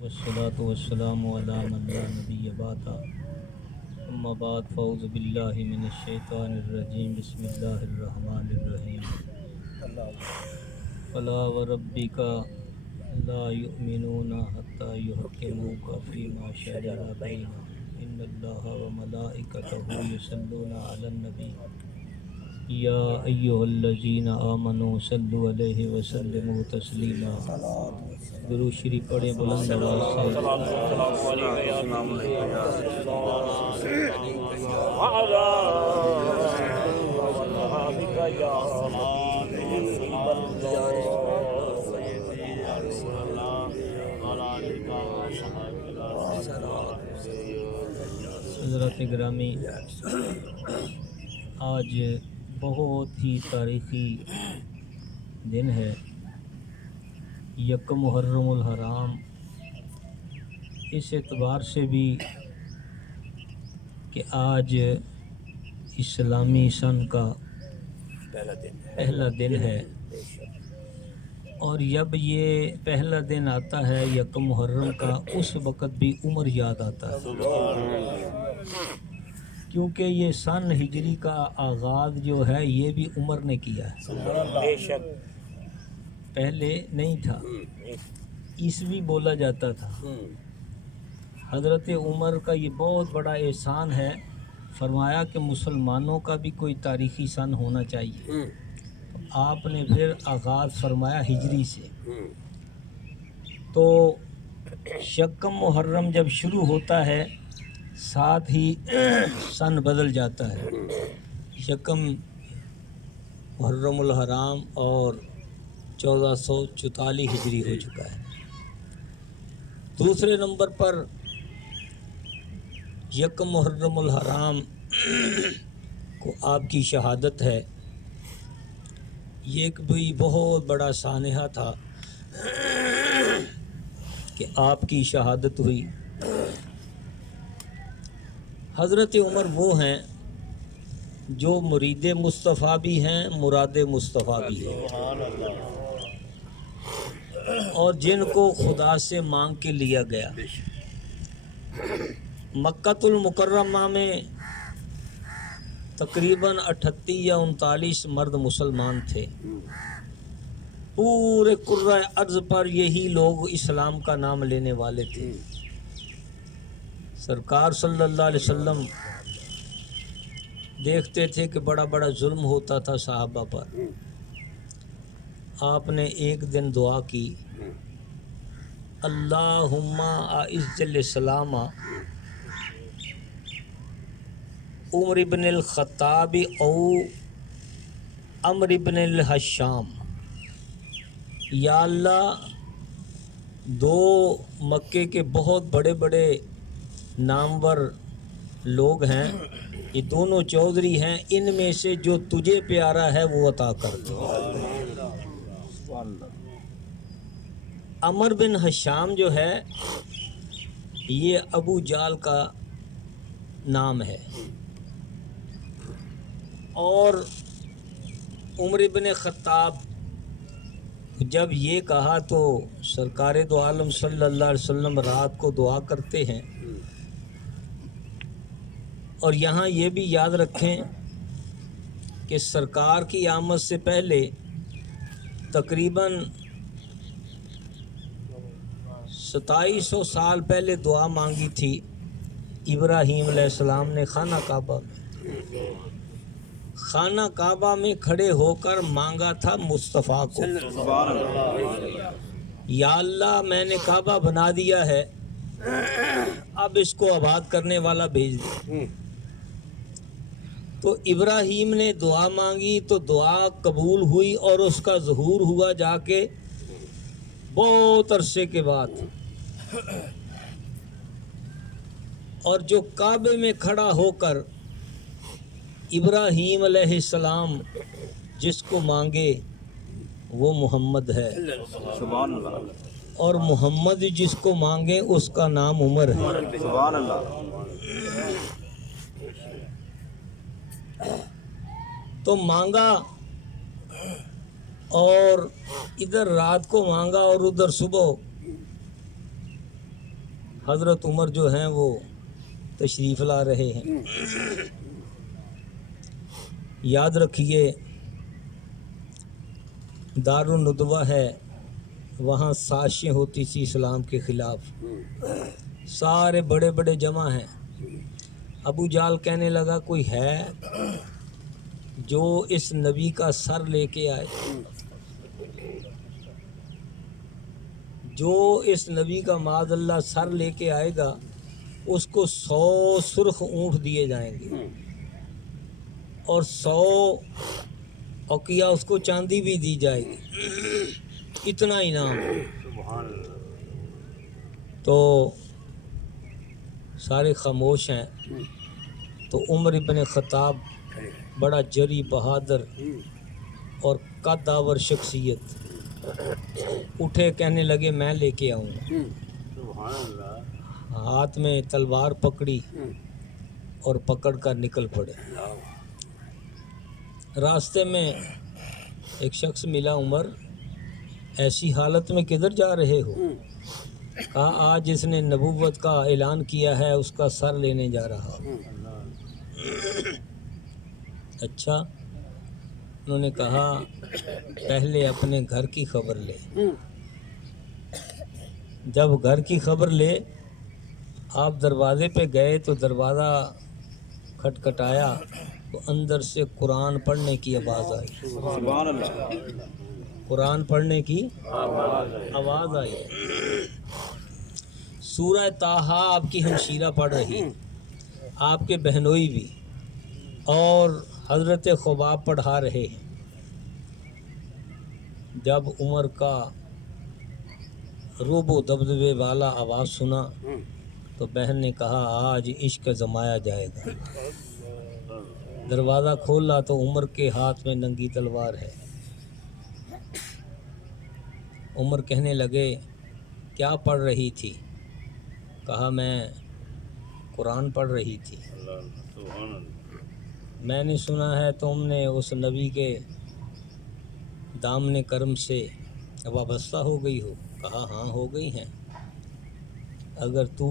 والصلاة والسلام على من لا نبي بعد أما بعد فأعوذ بالله من الشيطان الرجيم بسم الله الرحمن الرحيم فلا وربك لا يؤمنون حتى يحكموك فيما شجر بينهم إن الله وملائكته يصلون على النبي يا أيها الذين آمنوا صلوا عليه وسلموا تسليما درود شریف پڑھیں بلند آواز سے حضرات گرامی، آج بہت ہی تاریخی دن ہے، یکم محرم الحرام۔ اس اعتبار سے بھی کہ آج اسلامی سن کا پہلا دن ہے، اور جب یہ پہلا دن آتا ہے یکم محرم کا، اس وقت بھی عمر یاد آتا ہے، کیونکہ یہ سن ہجری کا آغاز جو ہے یہ بھی عمر نے کیا ہے، پہلے نہیں تھا، عیسوی بولا جاتا تھا۔ حضرت عمر کا یہ بہت بڑا احسان ہے، فرمایا کہ مسلمانوں کا بھی کوئی تاریخی سن ہونا چاہیے، آپ نے پھر آغاز فرمایا ہجری سے۔ تو یکم محرم جب شروع ہوتا ہے ساتھ ہی سن بدل جاتا ہے، یکم محرم الحرام اور 1444 ہجری ہو چکا ہے۔ دوسرے نمبر پر یکم محرم الحرام کو آپ کی شہادت ہے، یہ ایک بھی بہت بڑا سانحہ تھا کہ آپ کی شہادت ہوئی۔ حضرت عمر وہ ہیں جو مرید مصطفیٰ بھی ہیں، مراد مصطفیٰ بھی ہیں، اور جن کو خدا سے مانگ کے لیا گیا۔ مکۃ المکرمہ میں تقریباً 38 یا 39 مرد مسلمان تھے، پورے کرۂ ارض پر یہی لوگ اسلام کا نام لینے والے تھے۔ سرکار صلی اللہ علیہ وسلم دیکھتے تھے کہ بڑا بڑا ظلم ہوتا تھا صحابہ پر، آپ نے ایک دن دعا کی، اللہم اعز الاسلام عمر ابن الخطاب او عمر ابن الحشام، یا اللہ دو مکے کے بہت بڑے بڑے نامور لوگ ہیں، یہ دونوں چودھری ہیں، ان میں سے جو تجھے پیارا ہے وہ عطا کر دے۔ عمر بن حشام جو ہے یہ ابو جال کا نام ہے، اور عمر بن خطاب جب یہ کہا تو سرکار دو عالم صلی اللہ علیہ وسلم رات کو دعا کرتے ہیں۔ اور یہاں یہ بھی یاد رکھیں کہ سرکار کی آمد سے پہلے تقریباً 2700 سال پہلے دعا مانگی تھی ابراہیم علیہ السلام نے خانہ کعبہ میں کھڑے ہو کر مانگا تھا مصطفیٰ کو، یا اللہ میں نے کعبہ بنا دیا ہے، اب اس کو آباد کرنے والا بھیج دے۔ تو ابراہیم نے دعا مانگی تو دعا قبول ہوئی، اور اس کا ظہور ہوا جا کے بہت عرصے کے بعد، اور جو کعبے میں کھڑا ہو کر ابراہیم علیہ السلام جس کو مانگے وہ محمد ہے، سبحان اللہ، اور محمد جس کو مانگے اس کا نام عمر ہے۔ سبحان اللہ۔ تو مانگا، اور ادھر رات کو مانگا اور ادھر صبح، حضرت عمر جو ہیں وہ تشریف لا رہے ہیں. یاد رکھیے دارالندوہ ہے، وہاں سازشیں ہوتی تھی اسلام کے خلاف، سارے بڑے بڑے جمع ہیں. ابو جال کہنے لگا کوئی ہے جو اس نبی کا سر لے کے آئے، جو اس نبی کا معاذ اللہ سر لے کے آئے گا اس کو 100 سرخ اونٹ دیے جائیں گے اور 100 اوقیہ اس کو چاندی بھی دی جائے گی، اتنا انعام. تو سارے خاموش ہیں. تو عمر ابن خطاب بڑا جری بہادر اور قدآور شخصیت اٹھے، کہنے لگے میں لے کے آؤں. ہاتھ میں تلوار پکڑی اور پکڑ کر نکل پڑے. راستے میں ایک شخص ملا، عمر ایسی حالت میں کدھر جا رہے ہو؟ کہا آج جس نے نبوت کا اعلان کیا ہے اس کا سر لینے جا رہا ہوں. اچھا، انہوں نے کہا پہلے اپنے گھر کی خبر لے. جب گھر کی خبر لے آپ دروازے پہ گئے تو دروازہ کھٹکھٹایا تو اندر سے قرآن پڑھنے کی آواز آئی. سبحان اللہ. قرآن پڑھنے کی آواز آئی. سورہ طٰہٰ آپ کی ہمشیرہ پڑھ رہی، آپ کے بہنوئی بھی، اور حضرت خباب پڑھا رہے ہیں. جب عمر کا روب و دبدبے والا آواز سنا تو بہن نے کہا آج عشق زمایا جائے گا. دروازہ کھولا تو عمر کے ہاتھ میں ننگی تلوار ہے. عمر کہنے لگے کیا پڑھ رہی تھی؟ کہا میں قرآن پڑھ رہی تھی. میں نے سنا ہے تم نے اس نبی کے دامن کرم سے وابستہ ہو گئی ہو. کہا ہاں ہو گئی ہیں. اگر تو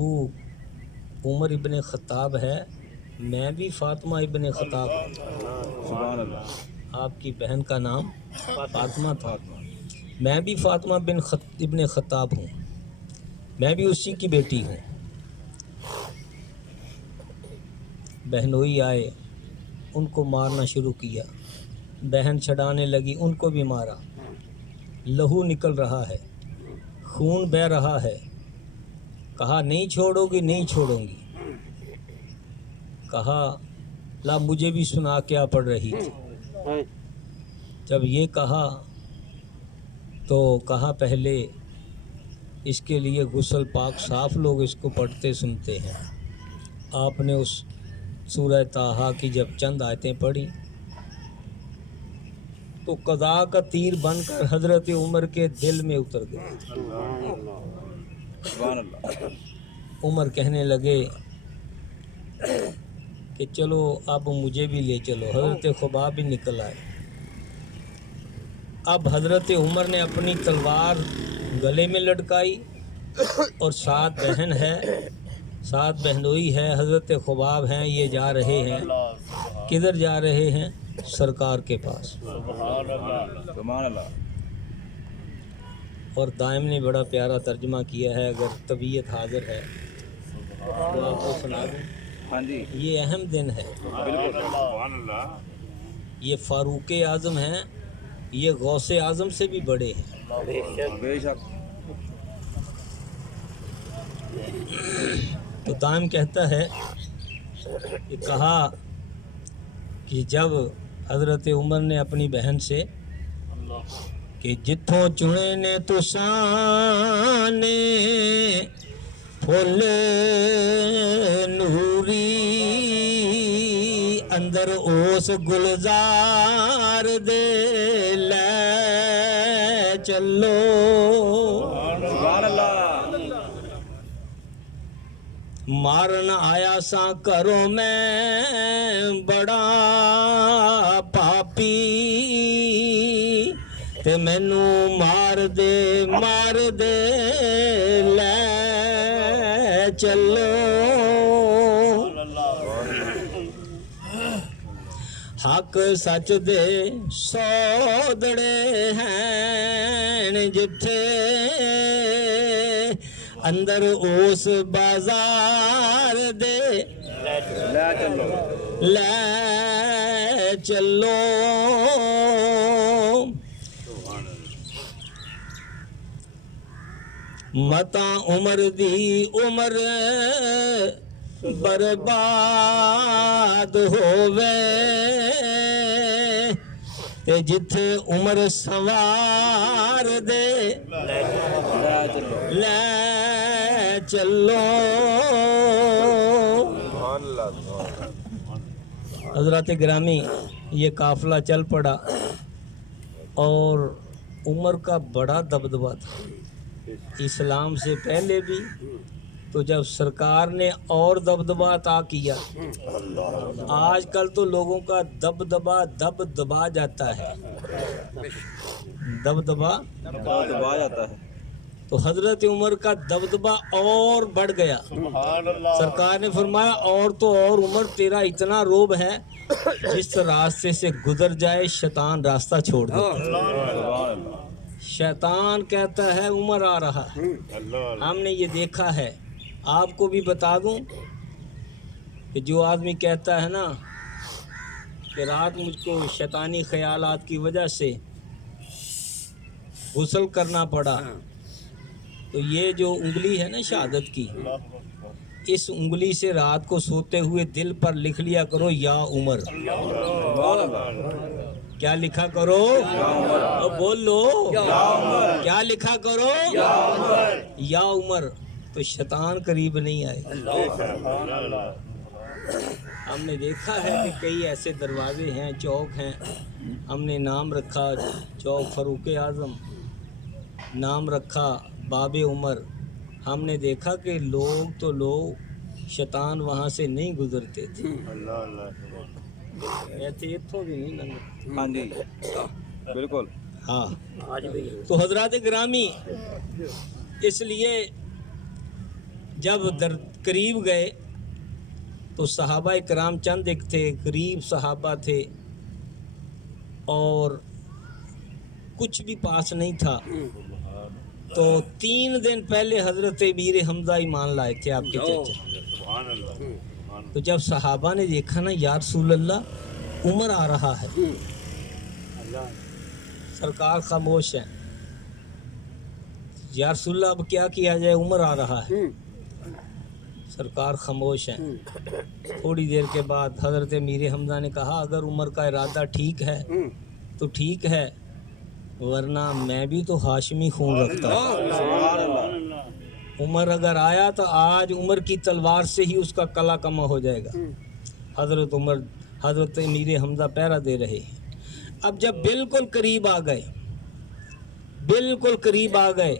عمر ابن خطاب ہے میں بھی فاطمہ ابن خطاب ہوں. سبحان اللہ. آپ کی بہن کا نام فاطمہ تھا. میں بھی فاطمہ ابن خطاب ہوں، میں بھی اسی کی بیٹی ہوں. بہنوئی آئے، ان کو مارنا شروع کیا. بہن چھڑانے لگی، ان کو بھی مارا. لہو نکل رہا ہے، خون بہہ رہا ہے. کہا نہیں چھوڑو گی، نہیں چھوڑوں گی. کہا لا مجھے بھی سنا کیا پڑھ رہی تھی. جب یہ کہا تو کہا پہلے اس کے لیے غسل پاک صاف لوگ اس کو پڑھتے سنتے ہیں. آپ نے اس سورہ طٰہٰ کی جب چند آیتیں پڑھی تو قضاء کا تیر بن کر حضرت عمر کے دل میں اتر گئے. سبحان اللہ. عمر کہنے لگے کہ چلو اب مجھے بھی لے چلو. حضرت خباب بھی نکل آئے. اب حضرت عمر نے اپنی تلوار گلے میں لٹکائی اور ساتھ بہن ہے، ساتھ بہنوئی ہے، حضرت خباب ہیں. یہ جا رہے ہیں، کدھر جا رہے ہیں؟ سرکار کے پاس. سبحان اللہ. اور دائم نے بڑا پیارا ترجمہ کیا ہے، اگر طبیعت حاضر ہے تو آپ کو سنا دوں. ہاں جی یہ اہم دن ہے. بالکل. یہ فاروق اعظم ہیں، یہ غوث اعظم سے بھی بڑے ہیں. بے شک. تو دائم کہتا ہے کہ کہا کہ جب حضرت عمر نے اپنی بہن سے کہ جتھوں چنے نے تسانے پھول نوری اندر اس گلزار دے لے چلو. سبحان اللہ. مارن آیا سا کرو میں بڑا پاپی تے مینوں مار دے لے چلو حق سچ دے سودڑے ہیں جتھے اندر اس بازار دے لے چلو لے چلو متا عمر دی عمر برباد ہووے تے جتھے عمر سوار دے لے چلو لے چلو حضرات گرامی یہ قافلہ چل پڑا اور عمر کا بڑا دبدبہ تھا اسلام سے پہلے بھی تو جب سرکار نے اور دبدبہ عطا کیا آج کل تو لوگوں کا دبدبہ دب دبا جاتا ہے دبدبا دبا جاتا ہے تو حضرت عمر کا دبدبہ اور بڑھ گیا سرکار نے فرمایا اور تو اور عمر تیرا اتنا روب ہے جس راستے سے گزر جائے شیطان راستہ چھوڑ دے شیطان کہتا ہے عمر آ رہا ہے ہم نے یہ دیکھا ہے آپ کو بھی بتا دوں کہ جو آدمی کہتا ہے نا کہ رات مجھ کو شیطانی خیالات کی وجہ سے غسل کرنا پڑا تو یہ جو انگلی ہے نا شہادت کی اس انگلی سے رات کو سوتے ہوئے دل پر لکھ لیا کرو یا عمر کیا لکھا کرو بول لو کیا لکھا کرو یا عمر تو شیطان قریب نہیں آئے ہم نے دیکھا ہے کہ کئی ایسے دروازے ہیں چوک ہیں ہم نے نام رکھا چوک فاروق اعظم نام رکھا باب عمر ہم نے دیکھا کہ لوگ شیطان وہاں سے نہیں گزرتے تھے ایسے اتھوں بھی نہیں لنگتے ہاں جی بالکل ہاں تو حضرات گرامی اس لیے جب قریب گئے تو صحابہ کرام چند ایک تھے قریب صحابہ تھے اور کچھ بھی پاس نہیں تھا تو 3 دن پہلے حضرت امیر حمزہ ایمان لائے تھے آپ کے چچا تو جب صحابہ نے دیکھا نا یا رسول اللہ عمر آ رہا ہے سرکار خاموش ہے یا رسول اللہ اب کیا کیا جائے عمر آ رہا ہے سرکار خاموش ہے تھوڑی دیر کے بعد حضرت امیر حمزہ نے کہا اگر عمر کا ارادہ ٹھیک ہے تو ٹھیک ہے ورنہ میں بھی تو ہاشمی خون رکھتا ہوں عمر اگر آیا تو آج عمر کی تلوار سے ہی اس کا کلا کما ہو جائے گا حضرت امیر حمزہ پہرا دے رہے ہیں اب جب بالکل قریب آ گئے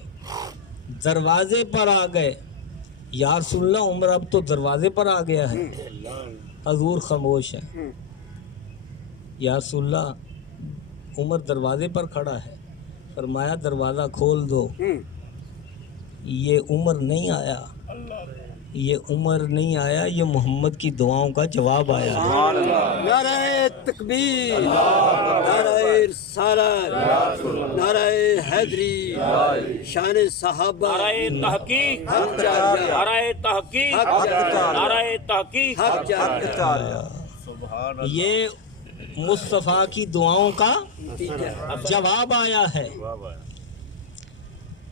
دروازے پر آ گئے یا رسول اللہ عمر اب تو دروازے پر آ گیا ہے حضور خاموش ہے یا رسول اللہ عمر دروازے پر کھڑا ہے فرمایا دروازہ کھول دو یہ عمر نہیں آیا یہ محمد کی دعاؤں کا جواب آیا نعرہ تکبیر نعرہ رسالت نعرہ حیدری شان صحابہ نعرہ تحقیق یہ مصطفیٰ کی دعاؤں کا جواب آیا ہے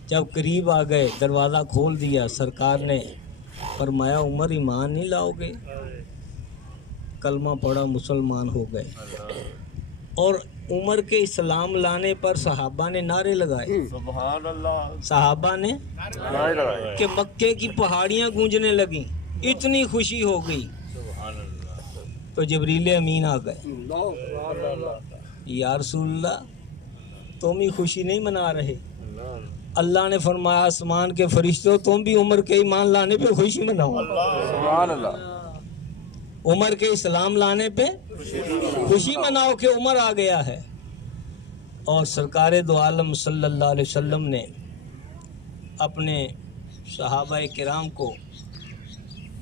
جب قریب آ گئے دروازہ کھول دیا سرکار نے فرمایا عمر ایمان نہیں لاؤ گے کلمہ پڑھا مسلمان ہو گئے اور عمر کے اسلام لانے پر صحابہ نے نعرے لگائے صحابہ نے کہ مکے کی پہاڑیاں گونجنے لگیں اتنی خوشی ہو گئی تو جبریل امین آ گئے یا رسول اللہ تم ہی خوشی نہیں منا رہے اللہ نے فرمایا آسمان کے فرشتوں تم بھی عمر کے ایمان لانے پہ خوشی مناؤ عمر کے اسلام لانے پہ خوشی مناؤ کہ عمر آ گیا ہے اور سرکار دو عالم صلی اللہ علیہ وسلم نے اپنے صحابہ کرام کو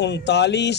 39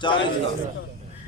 40।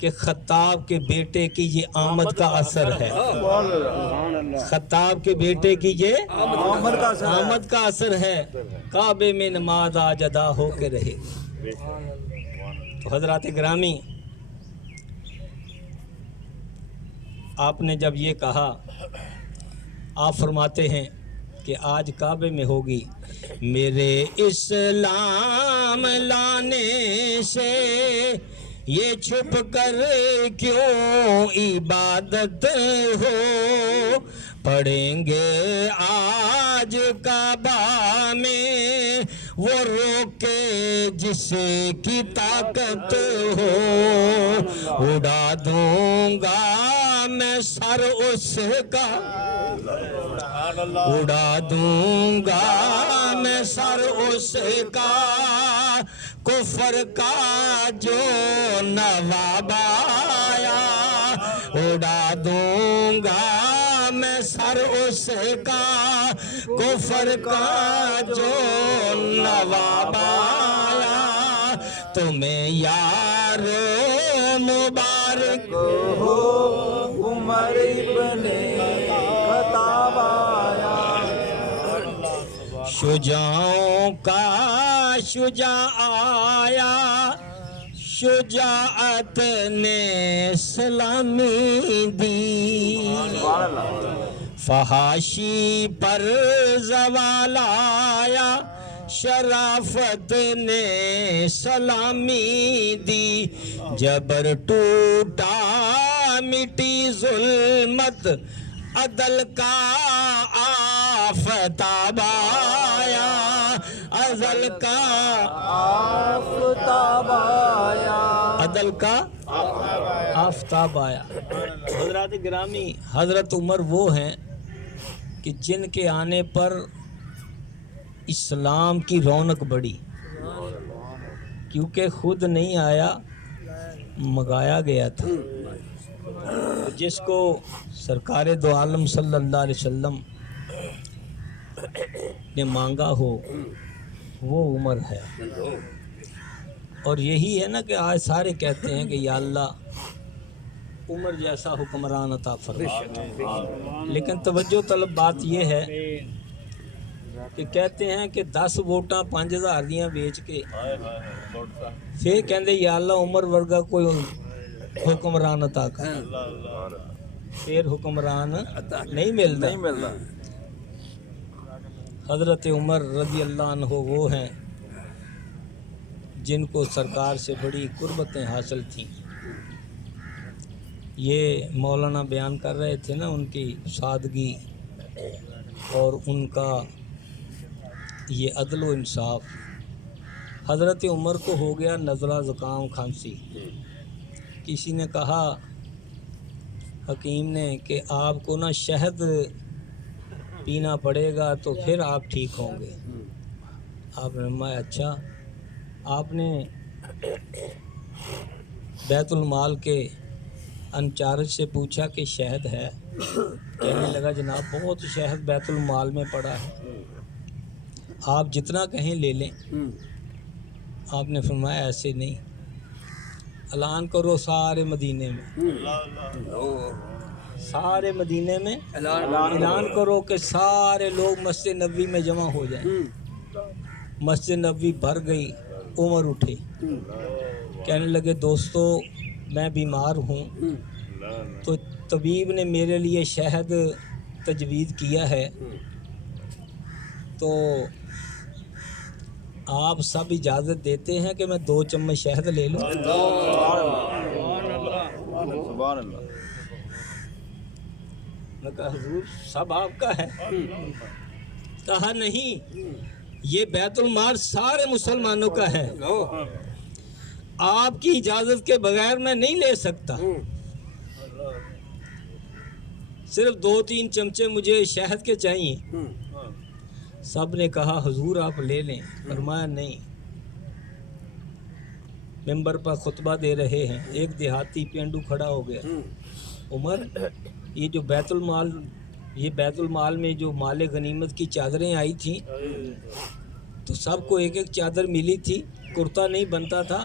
کہ خطاب کے بیٹے کی یہ آمد کا اثر ہے. خطاب کے بیٹے کی یہ آمد کا اثر ہے. کعبے میں نماز آج ادا ہو کے رہے. تو حضرات گرامی، آپ نے جب یہ کہا، آپ فرماتے ہیں کہ آج کعبے میں ہوگی. میرے اسلام لانے سے یہ چھپ کر کیوں عبادت ہو، پڑھیں گے آج کعبہ میں وہ روکے جس کی طاقت ہو. اڑا دوں گا میں سر اس کا، اڑا دوں گا میں سر اس کا، کفر کا جو نواب آیا. اڑا دوں گا میں سر اس کا، کفر کا جو نواب آیا. تمہیں یار مبارک ہو عمر ابن خطاب آیا. شجاعوں کا شجاع آیا، شجاعت نے سلامی دی. فحاشی پر زوال آیا، شرافت نے سلامی دی. جبر ٹوٹا مٹی ظلمت، عدل کا آفتاب آیا. عدل کا آفتاب آیا. عدل کا آفتاب آیا. حضرات گرامی، حضرت عمر وہ ہیں کہ جن کے آنے پر اسلام کی رونق بڑھی، کیونکہ خود نہیں آیا، منگایا گیا تھا. جس کو سرکار دو عالم صلی اللہ علیہ وسلم نے مانگا ہو وہ عمر ہے. اور یہی ہے نا کہ آج سارے کہتے ہیں کہ یا اللہ عمر جیسا حکمران عطا فرما. لیکن توجہ طلب بات یہ ہے کہ کہتے ہیں کہ 10 ووٹاں 5000 دیاں بیچ کے پھر کہندے یا اللہ عمر ورگا کوئی حکمران عطا کر. پھر حکمران نہیں ملتا. حضرت عمر رضی اللہ عنہ وہ ہیں جن کو سرکار سے بڑی قربتیں حاصل تھیں. یہ مولانا بیان کر رہے تھے نا ان کی سادگی اور ان کا یہ عدل و انصاف. حضرت عمر کو ہو گیا نزلہ، زکام، کھانسی. کسی نے کہا حکیم نے کہ آپ کو نا شہد پینا پڑے گا تو پھر آپ ٹھیک ہوں گے. آپ نے فرمایا اچھا. آپ نے بیت المال کے انچارج سے پوچھا کہ شہد ہے؟ کہنے لگا جناب بہت شہد بیت المال میں پڑا ہے، آپ جتنا کہیں لے لیں. آپ نے فرمایا ایسے نہیں، اعلان کرو سارے مدینے میں، سارے مدینے میں اعلان کرو کہ سارے لوگ مسجد نبوی میں جمع ہو جائیں. مسجد نبوی بھر گئی. عمر اٹھے، کہنے لگے دوستو میں بیمار ہوں تو طبیب نے میرے لیے شہد تجویز کیا ہے، تو آپ سب اجازت دیتے ہیں کہ میں 2 چمچ شہد لے لوں؟ سبحان اللہ. میں کہا حضور سب آپ کا ہے. کہا نہیں، یہ بیت المال سارے مسلمانوں کا ہے، آپ کی اجازت کے بغیر میں نہیں لے سکتا. صرف 2-3 چمچے مجھے شہد کے چاہیے. سب نے کہا حضور آپ لے لیں. فرمایا نہیں. ممبر پر خطبہ دے رہے ہیں، ایک دیہاتی پینڈو کھڑا ہو گیا. عمر یہ جو بیت المال میں جو مال غنیمت کی چادریں آئی تھیں تو سب کو ایک ایک چادر ملی تھی، کرتا نہیں بنتا تھا.